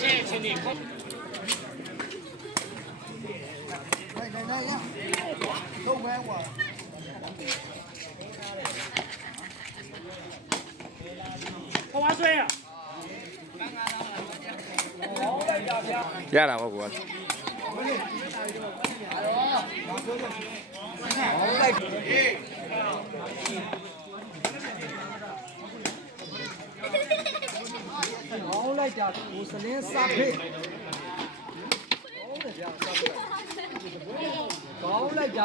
ဟုတ်တယ်ဟုတ်အောင်ရတာပေါ့ကွာ ကောင်းလိုက်တာကိုစလင်းစဖိတ်ကောင်းလိုက်တာ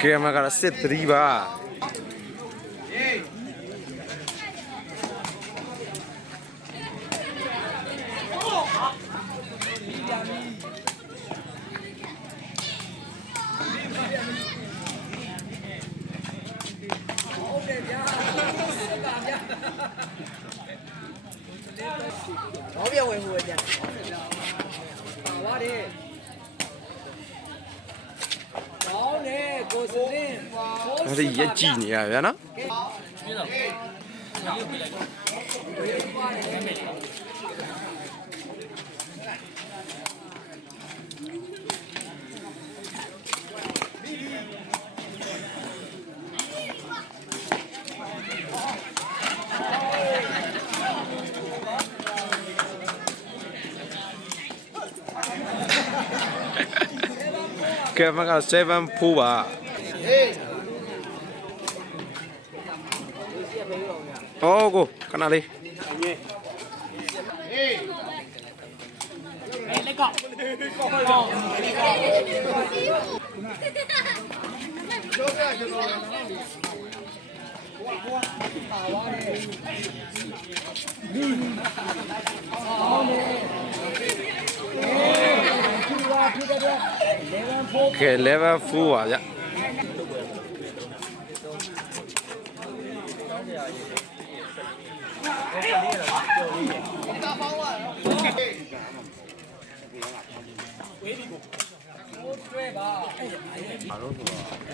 ကဲအမှကတော့5 3ပြ RD5 ကဲအမှကတော့စစ်3ပါအဲ့ဒီရက်ကြည့်နေရဗျာနော် ကဲအမှကတော့7 4ပါဟောကိုခဏလေးကဲ level 4ပါဗျ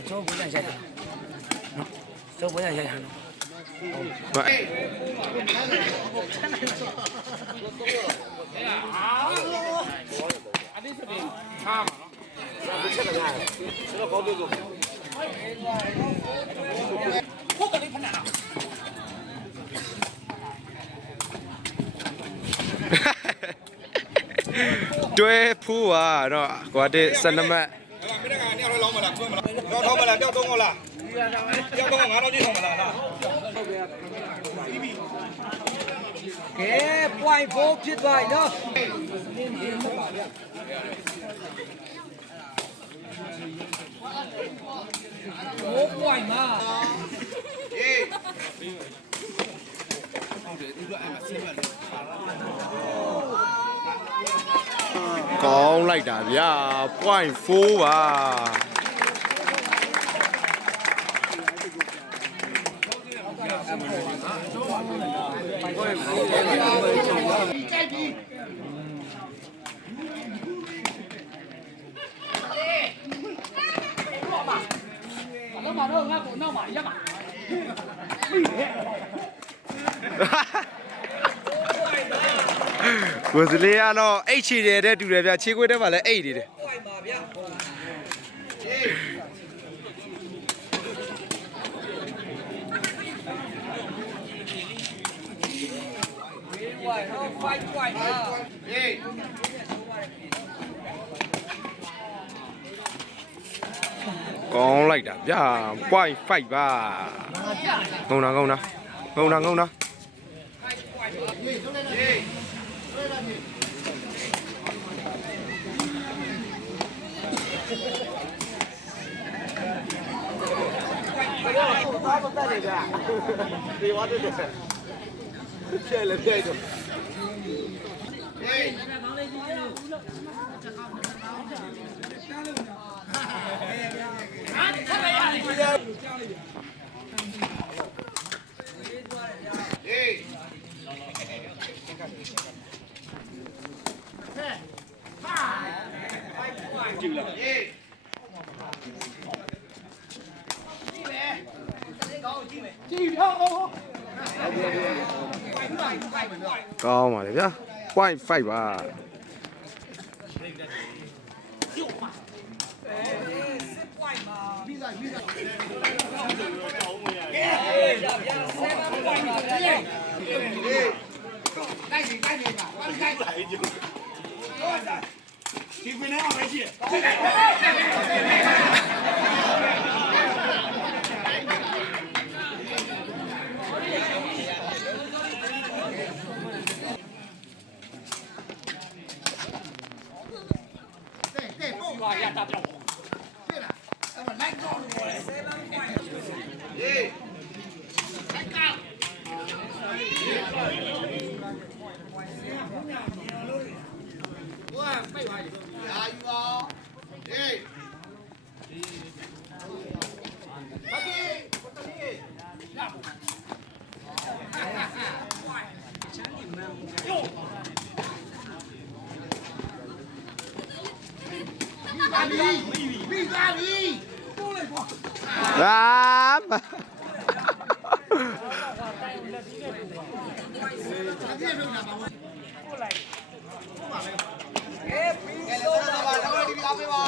ကျောကိုပြန်ရိုက်တာနော် ထားမှာနော်ဆက်ချက်ကများကျွန်တော်ကောင်းလို့ဆိုဟုတ်ကလေးဖနာတွဲဖူးပါတော့ကွာတစ်12မှတ်အဲ့ဒါမင်းကညောင်းလောက်မလားတွဲမလားတော့တော့မလားတောက်တော့မလားတောက်တော့900ကြီးတော့မလား ကဲ point 4ဖြစ်သွားပြီနော်ဘိုး point မှာကောင်းလိုက်တာဗျာ point 4ပါ တော့မတော့ငါ့ကိုနောက်မှာရက်ပါပြီလေကိုစလေးကတော့အိတ်ချီတယ်တဲ့တူတယ်ဗျခြေခွေးတက်မှလည်းအိတ်နေတယ်ဟုတ်ပါဗျာ con lại đã ra quay phải và ngâu nào ngâu nào ngâu nào ngâu nào. Đi quá ကောင်းပါလေဗျာ wifi ပါ ဒီကွင်းထဲမှာပဲရှိတယ် မှာရတာပြောင်းဖြစ်လားအဲ့မလိုက်ကောင်းလို့ပေါ်လေ7 point ဟေးလိုက်ကဟိုက ပါပြီမိသားပြီပို့လိုက်ကွာအာမပို့လိုက်ပို့ပါမယ်အေးပြီးတော့တော့တော့ဒီပြပေးပါ